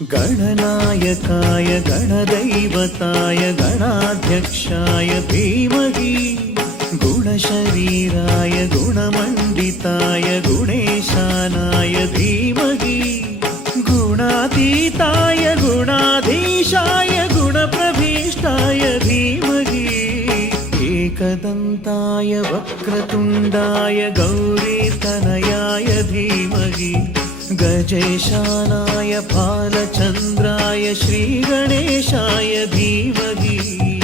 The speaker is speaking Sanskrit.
गणनायकाय गणदैवताय गणाध्यक्षाय धीमहि गुणशरीराय गुणमण्डिताय गुणेशानाय धीमहि गुणातीताय गुणाधीशाय गुणप्रभीष्टाय धीमहि एकदन्ताय वक्रतुण्डाय गौरीतनयाय धीमहि गजेशानाय फालचन्द्राय श्रीगणेशाय धीमहि।